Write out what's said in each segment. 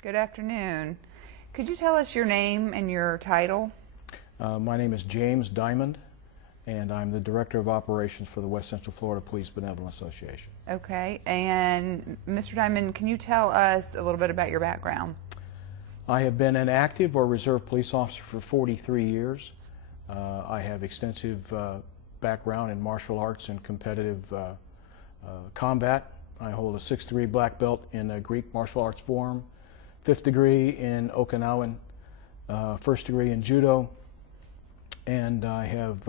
Good afternoon. Could you tell us your name and your title? My name is James Diamond, and I'm the Director of Operations for the West Central Florida Police Benevolent Association. Okay, and Mr. Diamond, can you tell us a little bit about your background? I have been an active or reserve police officer for 43 years. I have extensive background in martial arts and competitive combat. I hold a 6th degree black belt in a Greek martial arts form, 5th degree in Okinawan, 1st degree in judo, and I have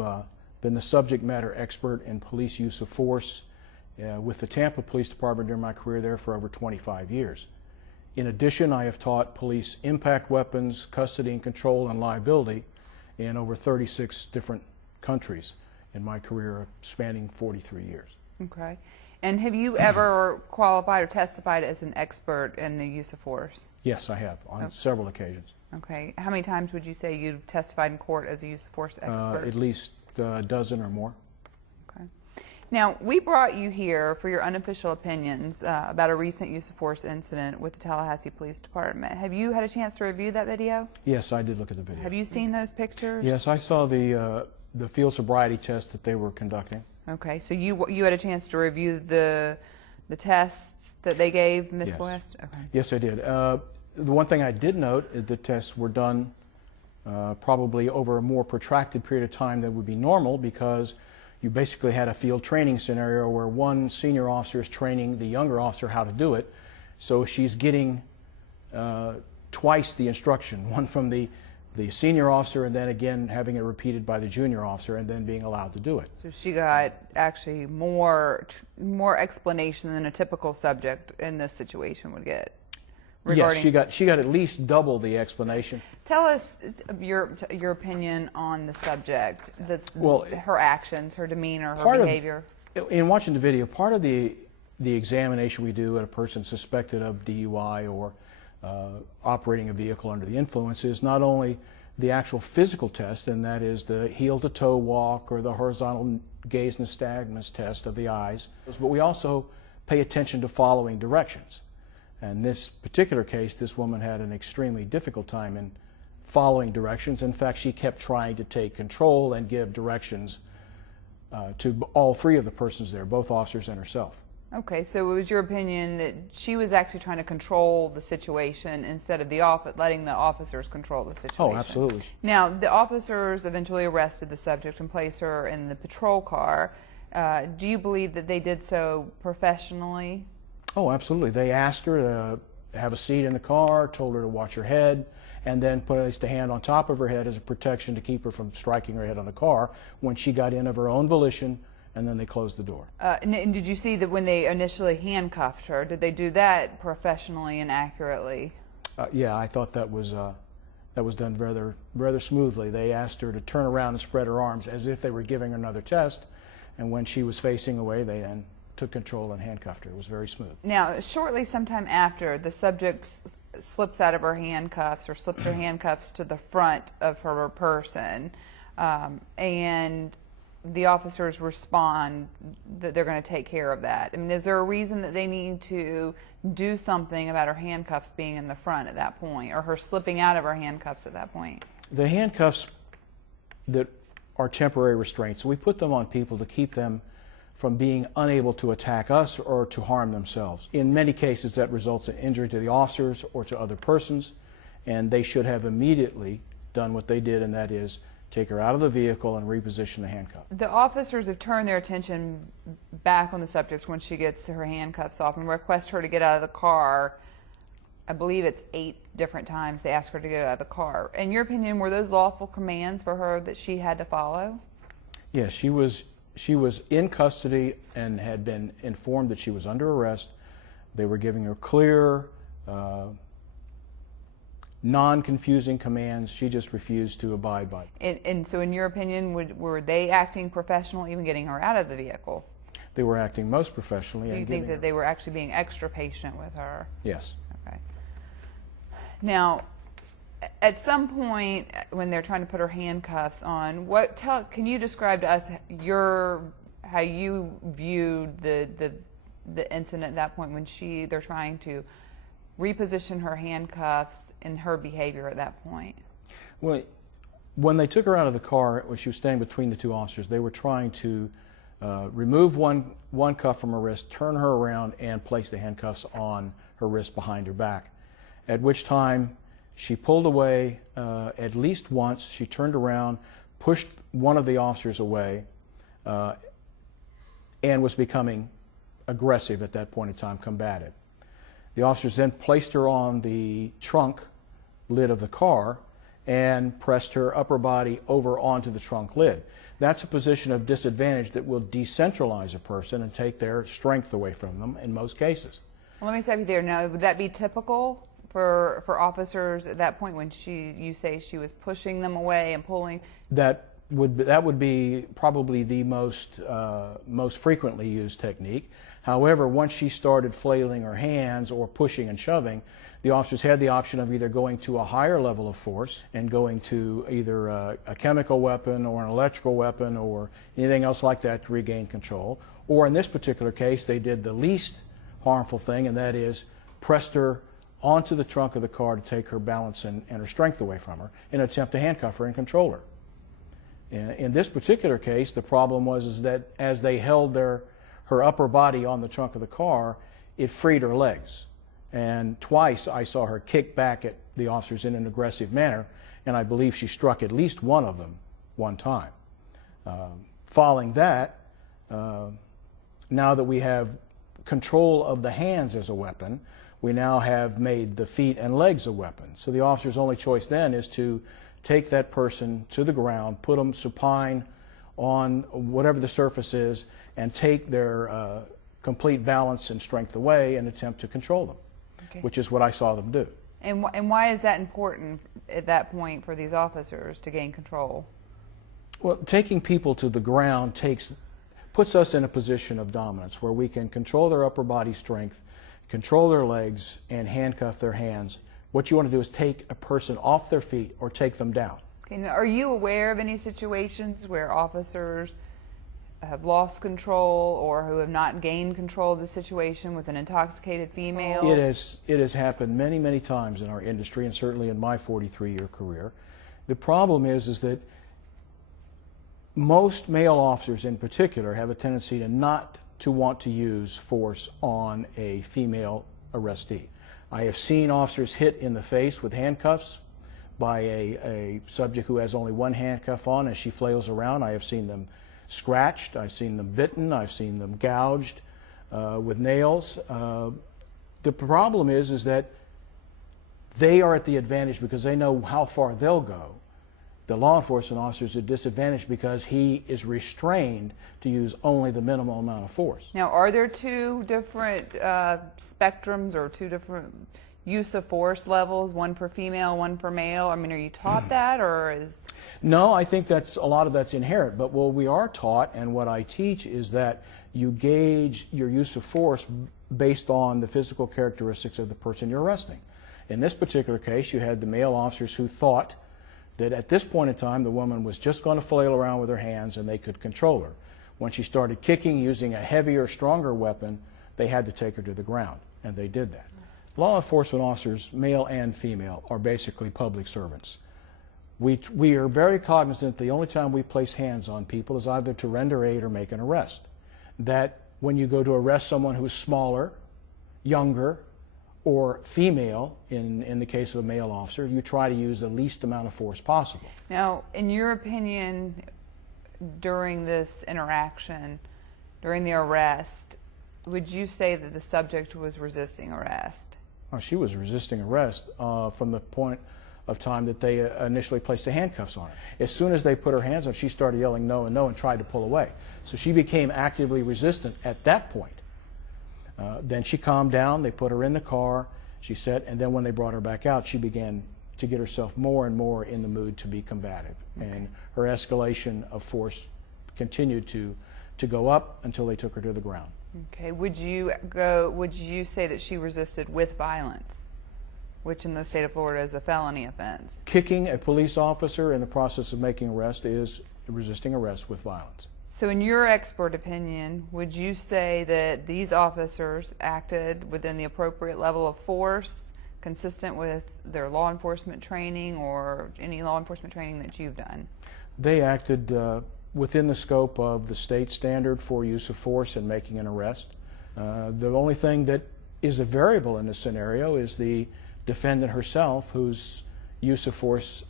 been the subject matter expert in police use of force with the Tampa Police Department during my career there for over 25 years. In addition, I have taught police impact weapons, custody and control, and liability in over 36 different countries in my career spanning 43 years. Okay. And have you ever qualified or testified as an expert in the use of force? Yes, I have, on several occasions. Okay. How many times would you say you've testified in court as a use of force expert? At least a dozen or more. Okay. Now, we brought you here for your unofficial opinions about a recent use of force incident with the Tallahassee Police Department. Have you had a chance to review that video? Yes, I did look at the video. Have you seen those pictures? Yes, I saw the field sobriety test that they were conducting. Okay, so you had a chance to review the tests that they gave Ms. Yes. West? Okay. Yes, I did. The one thing I did note is the tests were done probably over a more protracted period of time than would be normal, because you basically had a field training scenario where one senior officer is training the younger officer how to do it. So she's getting twice the instruction, one from the senior officer and then again having it repeated by the junior officer and then being allowed to do it. So she got actually more explanation than a typical subject in this situation would get. Yes, she got at least double the explanation. Tell us your opinion on the subject. That's her actions, her demeanor, her behavior. In watching the video, part of the examination we do at a person suspected of DUI or operating a vehicle under the influence is not only the actual physical test, and that is the heel-to-toe walk or the horizontal gaze nystagmus test of the eyes, but we also pay attention to following directions. In this particular case, this woman had an extremely difficult time in following directions. In fact, she kept trying to take control and give directions to all three of the persons there, both officers and herself. Okay, so it was your opinion that she was actually trying to control the situation instead of letting the officers control the situation. Oh, absolutely. Now, the officers eventually arrested the subject and placed her in the patrol car. Do you believe that they did so professionally? Oh, absolutely. They asked her to have a seat in the car, told her to watch her head, and then placed a hand on top of her head as a protection to keep her from striking her head on the car when she got in of her own volition, and then they closed the door. And did you see that when they initially handcuffed her, did they do that professionally and accurately? Yeah, I thought that was done rather smoothly. They asked her to turn around and spread her arms as if they were giving her another test, and when she was facing away, they then took control and handcuffed her. It was very smooth. Now, shortly sometime after, the subject slips out of her handcuffs or slips her handcuffs to the front of her person, and the officers respond that they're going to take care of that. I mean, is there a reason that they need to do something about her handcuffs being in the front at that point, or her slipping out of her handcuffs at that point? The handcuffs that are temporary restraints, we put them on people to keep them from being unable to attack us or to harm themselves. In many cases, that results in injury to the officers or to other persons, and they should have immediately done what they did, and that is take her out of the vehicle and reposition the handcuff. The officers have turned their attention back on the subject when she gets her handcuffs off and request her to get out of the car. I believe it's 8 different times they ask her to get out of the car. In your opinion, were those lawful commands for her that she had to follow? Yes, she was in custody and had been informed that she was under arrest. They were giving her clear, non-confusing commands. She just refused to abide by it. And so in your opinion, were they acting professional, even getting her out of the vehicle? They were acting most professionally. So you think that they were actually being extra patient with her? Yes. Okay. Now, at some point when they're trying to put her handcuffs on, can you describe to us how you viewed the incident at that point when they're trying to reposition her handcuffs and her behavior at that point? Well, when they took her out of the car, when she was standing between the two officers, they were trying to remove one cuff from her wrist, turn her around, and place the handcuffs on her wrist behind her back, at which time she pulled away at least once. She turned around, pushed one of the officers away, and was becoming aggressive at that point in time, combative. The officers then placed her on the trunk lid of the car and pressed her upper body over onto the trunk lid. That's a position of disadvantage that will decentralize a person and take their strength away from them in most cases. Well, let me stop you there. Now, would that be typical for officers at that point when you say she was pushing them away and pulling? That would be probably the most frequently used technique. However, once she started flailing her hands or pushing and shoving, the officers had the option of either going to a higher level of force and going to either a chemical weapon or an electrical weapon or anything else like that to regain control. Or in this particular case, they did the least harmful thing, and that is pressed her onto the trunk of the car to take her balance and her strength away from her in an attempt to handcuff her and control her. In this particular case, the problem was that as they held her upper body on the trunk of the car, it freed her legs. And twice I saw her kick back at the officers in an aggressive manner, and I believe she struck at least one of them one time. Following that, now that we have control of the hands as a weapon, we now have made the feet and legs a weapon. So the officer's only choice then is to take that person to the ground, put them supine on whatever the surface is, and take their complete balance and strength away and attempt to control them, okay, which is what I saw them do. And why is that important at that point for these officers to gain control? Well, taking people to the ground puts us in a position of dominance where we can control their upper body strength, control their legs, and handcuff their hands. What you want to do is take a person off their feet or take them down. Okay, now, are you aware of any situations where officers have lost control or who have not gained control of the situation with an intoxicated female? It has happened many, many times in our industry, and certainly in my 43-year career. The problem is that most male officers in particular have a tendency to not to want to use force on a female arrestee. I have seen officers hit in the face with handcuffs by a subject who has only one handcuff on as she flails around. I have seen them scratched, I've seen them bitten, I've seen them gouged with nails. The problem is that they are at the advantage because they know how far they'll go. The law enforcement officer is at disadvantage because he is restrained to use only the minimal amount of force. Now, are there two different spectrums or two different use of force levels, one for female, one for male? I mean, are you taught that, or is... No, I think a lot of that's inherent, but what we are taught and what I teach is that you gauge your use of force based on the physical characteristics of the person you're arresting. In this particular case, you had the male officers who thought that at this point in time the woman was just going to flail around with her hands and they could control her. When she started kicking using a heavier, stronger weapon, they had to take her to the ground, and they did that. Law enforcement officers, male and female, are basically public servants. We are very cognizant the only time we place hands on people is either to render aid or make an arrest. That when you go to arrest someone who's smaller, younger, or female, in the case of a male officer, you try to use the least amount of force possible. Now, in your opinion, during this interaction, during the arrest, would you say that the subject was resisting arrest? Oh, she was resisting arrest from the point of time that they initially placed the handcuffs on her. As soon as they put her hands on, she started yelling no and no and tried to pull away. So she became actively resistant at that point. Then she calmed down, they put her in the car, she sat, and then when they brought her back out, she began to get herself more and more in the mood to be combative. Okay. And her escalation of force continued to go up until they took her to the ground. Okay, would you say that she resisted with violence, which in the state of Florida is a felony offense? Kicking a police officer in the process of making arrest is resisting arrest with violence. So in your expert opinion, would you say that these officers acted within the appropriate level of force, consistent with their law enforcement training or any law enforcement training that you've done? They acted within the scope of the state standard for use of force in making an arrest. The only thing that is a variable in this scenario is the defendant herself, whose use of force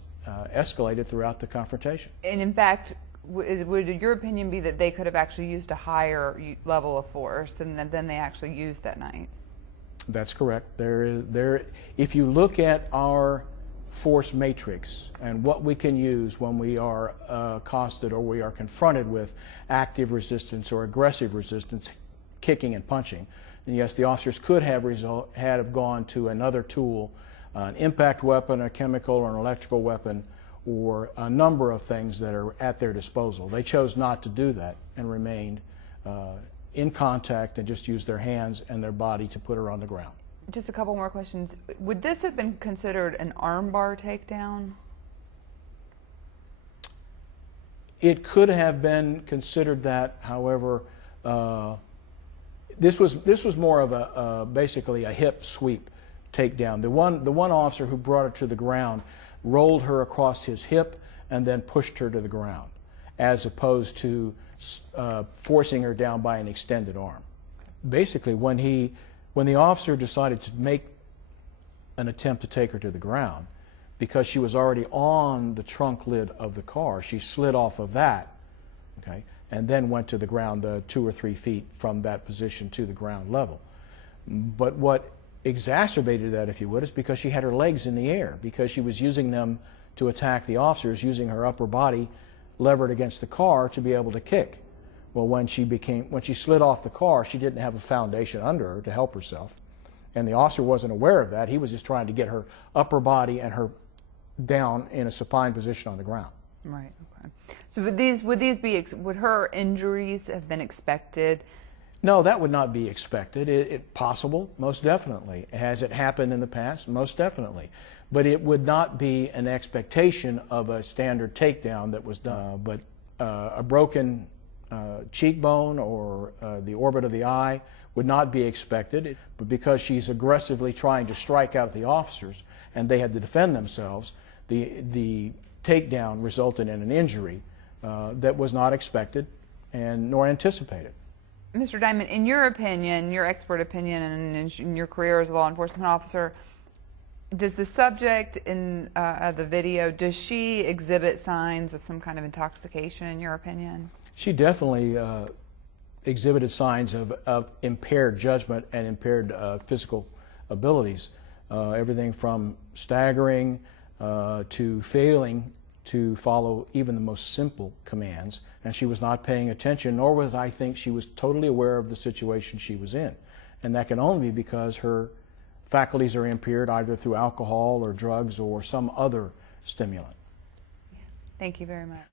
escalated throughout the confrontation. And in fact, would your opinion be that they could have actually used a higher level of force than they actually used that night? That's correct. If you look at our force matrix and what we can use when we are accosted or we are confronted with active resistance or aggressive resistance, kicking and punching, and yes, the officers could have gone to another tool, an impact weapon, a chemical or an electrical weapon, or a number of things that are at their disposal. They chose not to do that and remained in contact and just used their hands and their body to put her on the ground. Just a couple more questions. Would this have been considered an armbar takedown? It could have been considered that. However, this was more of basically a hip sweep takedown. The one officer who brought her to the ground rolled her across his hip and then pushed her to the ground, as opposed to forcing her down by an extended arm. Basically, when the officer decided to make an attempt to take her to the ground, because she was already on the trunk lid of the car, she slid off of that, okay, and then went to the ground 2 or 3 feet from that position to the ground level. But what exacerbated that, if you would, is because she had her legs in the air, because she was using them to attack the officers, using her upper body levered against the car to be able to kick. Well, when she slid off the car, she didn't have a foundation under her to help herself, and the officer wasn't aware of that. He was just trying to get her upper body and her down in a supine position on the ground. Right. Okay. So would her injuries have been expected? No, that would not be expected. Possible, most definitely. Has it happened in the past? Most definitely. But it would not be an expectation of a standard takedown that was done. But a broken cheekbone or the orbit of the eye would not be expected. But because she's aggressively trying to strike out the officers and they had to defend themselves, the takedown resulted in an injury that was not expected and nor anticipated. Mr. Diamond, in your opinion, your expert opinion, and in your career as a law enforcement officer, does the subject in the video, does she exhibit signs of some kind of intoxication, in your opinion? She definitely exhibited signs of impaired judgment and impaired physical abilities. Everything from staggering to failing to follow even the most simple commands, and she was not paying attention, nor was I think she was totally aware of the situation she was in. And that can only be because her faculties are impaired either through alcohol or drugs or some other stimulant. Thank you very much.